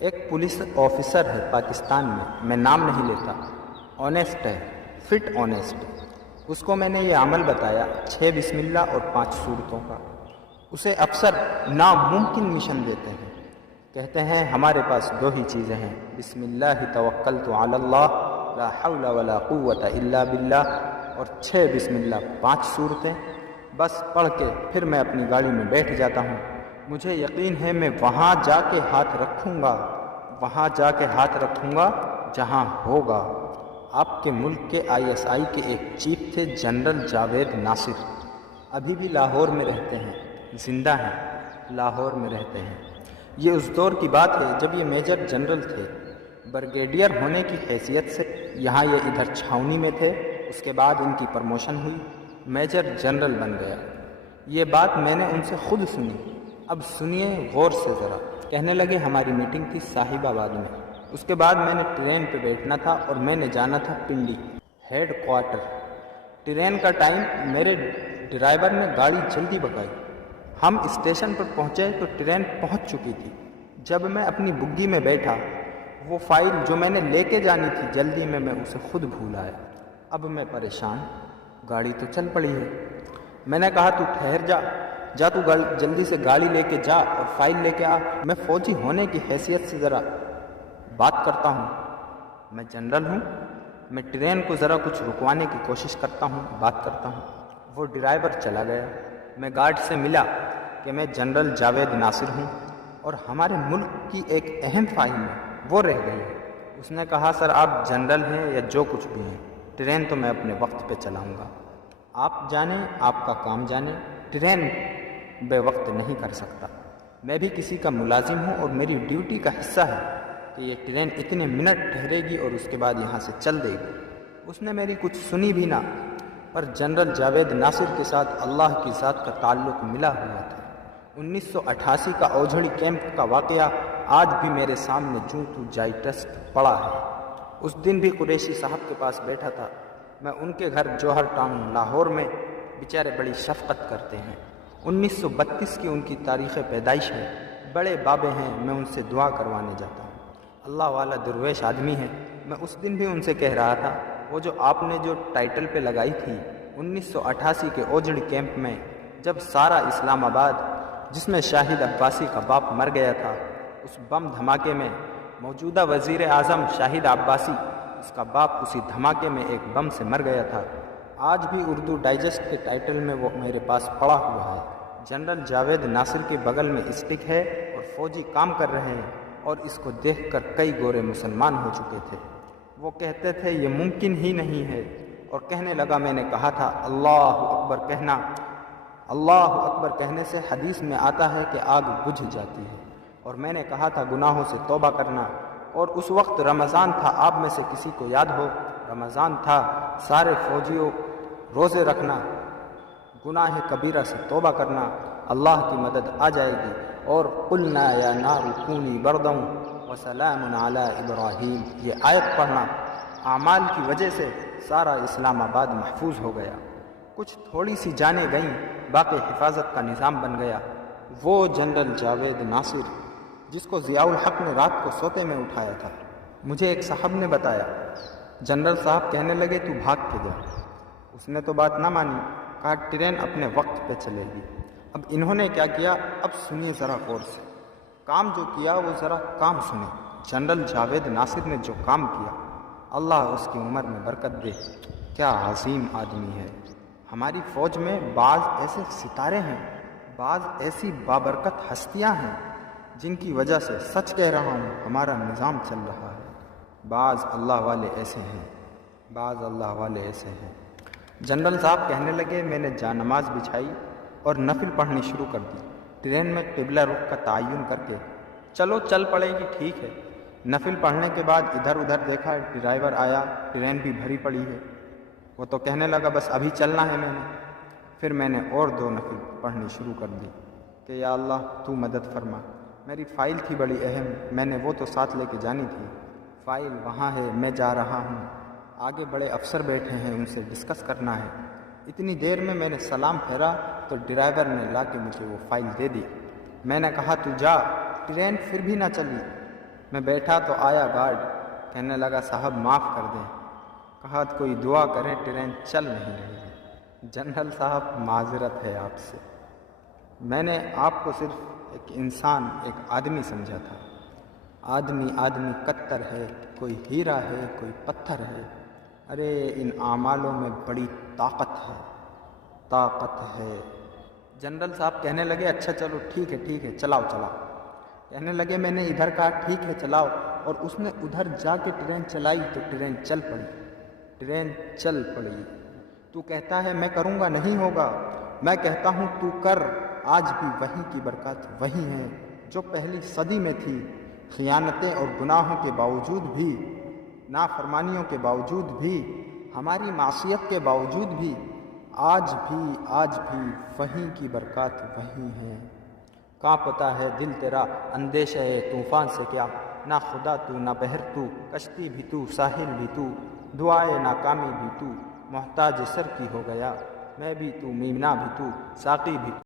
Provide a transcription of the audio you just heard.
ایک police officer ہے پاکستان میں نام نہیں لیتا، آنیسٹ ہے، فٹ آنیسٹ۔ اس کو میں نے یہ عمل بتایا 6 بسم اللہ اور 5 صورتوں کا۔ اسے افسر ناممکن مشن دیتے ہیں، کہتے ہیں ہمارے پاس 2 ہی چیزیں ہیں، بسم اللہ توکلت علی اللہ لا حول ولا قوت الا باللہ، اور 6 بسم اللہ 5 صورتیں، بس پڑھ کے پھر میں اپنی گاڑی میں بیٹھ جاتا ہوں۔ مجھے یقین ہے میں وہاں جا کے ہاتھ رکھوں گا جہاں ہوگا۔ آپ کے ملک کے ISI کے ایک چیف تھے جنرل جاوید ناصر، ابھی بھی لاہور میں رہتے ہیں، زندہ ہیں، لاہور میں رہتے ہیں۔ یہ اس دور کی بات ہے جب یہ میجر جنرل تھے، بریگیڈیئر ہونے کی حیثیت سے یہاں یہ ادھر چھاؤنی میں تھے، اس کے بعد ان کی پروموشن ہوئی، میجر جنرل بن گیا۔ یہ بات میں نے ان سے خود سنی، اب سنیے غور سے ذرا۔ کہنے لگے ہماری میٹنگ تھی صاحب آباد میں، اس کے بعد میں نے ٹرین پہ بیٹھنا تھا اور میں نے جانا تھا پنڈی ہیڈ کوارٹر۔ ٹرین کا ٹائم، میرے ڈرائیور نے گاڑی جلدی بھگائی، ہم اسٹیشن پر پہنچے تو ٹرین پہنچ چکی تھی۔ جب میں اپنی بگی میں بیٹھا، وہ فائل جو میں نے لے کے جانی تھی جلدی میں اسے خود بھول آیا۔ اب میں پریشان، گاڑی تو چل پڑی ہے۔ میں نے کہا تو ٹھہر جا تو جلدی سے گاڑی لے کے جا اور فائل لے کے آ، میں فوجی ہونے کی حیثیت سے ذرا بات کرتا ہوں، میں جنرل ہوں، میں ٹرین کو ذرا کچھ رکوانے کی کوشش کرتا ہوں، بات کرتا ہوں۔ وہ ڈرائیور چلا گیا۔ میں گارڈ سے ملا کہ میں جنرل جاوید ناصر ہوں اور ہمارے ملک کی ایک اہم فائل ہے وہ رہ گئی ہے۔ اس نے کہا سر آپ جنرل ہیں یا جو کچھ بھی ہیں، ٹرین تو میں اپنے وقت پہ چلاؤں گا، آپ جانیں، آپ کا کام جانیں، ٹرین بے وقت نہیں کر سکتا۔ میں بھی کسی کا ملازم ہوں اور میری ڈیوٹی کا حصہ ہے کہ یہ ٹرین اتنے منٹ ٹھہرے گی اور اس کے بعد یہاں سے چل دے گی۔ اس نے میری کچھ سنی بھی نہ، پر جنرل جاوید ناصر کے ساتھ اللہ کی ذات کا تعلق ملا ہوا تھا۔ 1988 کا اوجھڑی کیمپ کا واقعہ آج بھی میرے سامنے جوں تو جائی ٹیسٹ پڑا ہے۔ اس دن بھی قریشی صاحب کے پاس بیٹھا تھا، میں ان کے گھر جوہر ٹاؤن لاہور میں، بیچارے بڑی شفقت کرتے ہیں۔ 1932 کی ان کی تاریخ پیدائش ہے، بڑے بابے ہیں، میں ان سے دعا کروانے جاتا ہوں، اللہ والا درویش آدمی ہے۔ میں اس دن بھی ان سے کہہ رہا تھا وہ جو آپ نے جو ٹائٹل پہ لگائی تھی 1988 کے اوجھڑی کیمپ میں، جب سارا اسلام آباد جس میں شاہد عباسی کا باپ مر گیا تھا، اس بم دھماکے میں موجودہ وزیر اعظم شاہد عباسی، اس کا باپ اسی دھماکے میں ایک بم سے مر گیا تھا۔ آج بھی اردو ڈائجسٹ کے ٹائٹل میں وہ میرے پاس پڑا ہوا ہے۔ جنرل جاوید ناصر کے بغل میں اسٹک ہے اور فوجی کام کر رہے ہیں، اور اس کو دیکھ کر کئی گورے مسلمان ہو چکے تھے۔ وہ کہتے تھے یہ ممکن ہی نہیں ہے، اور کہنے لگا میں نے کہا تھا اللہ اکبر کہنا، اللہ اکبر کہنے سے حدیث میں آتا ہے کہ آگ بجھ جاتی ہے، اور میں نے کہا تھا گناہوں سے توبہ کرنا، اور اس وقت رمضان تھا، آپ میں سے کسی کو یاد ہو رمضان تھا، سارے فوجیوں روزے رکھنا، گناہ کبیرہ سے توبہ کرنا، اللہ کی مدد آ جائے گی۔ اور قلنا یا نار کونی بردا وسلام علی ابراہیم، یہ آیت پڑھنا، اعمال کی وجہ سے سارا اسلام آباد محفوظ ہو گیا۔ کچھ تھوڑی سی جانیں گئیں، باقی حفاظت کا نظام بن گیا۔ وہ جنرل جاوید ناصر جس کو ضیاء الحق نے رات کو سوتے میں اٹھایا تھا، مجھے ایک صاحب نے بتایا۔ جنرل صاحب کہنے لگے تو بھاگ کے جا۔ اس نے تو بات نہ مانی، کہا ٹرین اپنے وقت پہ چلے گی۔ اب انہوں نے کیا کیا، اب سنیے ذرا غور سے، کام جو کیا وہ ذرا کام سنیں۔ جنرل جاوید ناصر نے جو کام کیا، اللہ اس کی عمر میں برکت دے، کیا عظیم آدمی ہے۔ ہماری فوج میں بعض ایسے ستارے ہیں، بعض ایسی بابرکت ہستیاں ہیں جن کی وجہ سے سچ کہہ رہا ہوں ہمارا نظام چل رہا ہے۔ بعض اللہ والے ایسے ہیں، بعض اللہ والے ایسے ہیں۔ جنرل صاحب کہنے لگے میں نے جا نماز بچھائی اور نفل پڑھنی شروع کر دی، ٹرین میں قبلہ رخ کا تعین کر کے، چلو چل پڑے گی ٹھیک ہے۔ نفل پڑھنے کے بعد ادھر ادھر دیکھا، ڈرائیور آیا، ٹرین بھی بھری پڑی ہے۔ وہ تو کہنے لگا بس ابھی چلنا ہے میں نے۔ پھر میں نے اور 2 نفل پڑھنی شروع کر دی کہ یا اللہ تو مدد فرما۔ میری فائل تھی بڑی اہم، میں نے وہ تو ساتھ لے کے جانی تھی، فائل وہاں ہے، میں جا رہا ہوں، آگے بڑے افسر بیٹھے ہیں، ان سے ڈسکس کرنا ہے۔ اتنی دیر میں نے سلام پھیرا تو ڈرائیور نے لا کے مجھے وہ فائل دے دی۔ میں نے کہا تو جا، ٹرین پھر بھی نہ چلی۔ میں بیٹھا تو آیا گارڈ، کہنے لگا صاحب معاف کر دیں، کہا کوئی دعا کریں ٹرین چل نہیں رہی ہے۔ جنرل صاحب معذرت ہے آپ سے، میں نے آپ کو صرف ایک انسان، ایک آدمی سمجھا تھا۔ آدمی کتر ہے، کوئی ہیرا ہے، کوئی پتھر ہے۔ ارے ان اعمالوں میں بڑی طاقت ہے۔ جنرل صاحب کہنے لگے اچھا چلو ٹھیک ہے چلاؤ۔ کہنے لگے میں نے ادھر کہا ٹھیک ہے چلاؤ، اور اس نے ادھر جا کے ٹرین چلائی تو ٹرین چل پڑی۔ تو کہتا ہے میں کروں گا، نہیں ہوگا۔ میں کہتا ہوں تو کر، آج بھی وہی کی برکات وہی ہیں جو پہلی صدی میں تھی۔ خیانتیں اور گناہوں کے باوجود بھی، نافرمانیوں کے باوجود بھی، ہماری معصیت کے باوجود بھی، آج بھی وہی کی برکات وہی ہیں۔ کانپتا ہے دل تیرا اندیشہ طوفان سے کیا، نہ خدا تو نہ بحر تو، کشتی بھی تو ساحل بھی تو، دعائے ناکامی بھی تو، محتاج سر کی ہو گیا، میں بھی تو میمنہ بھی تو، ساقی بھی تو۔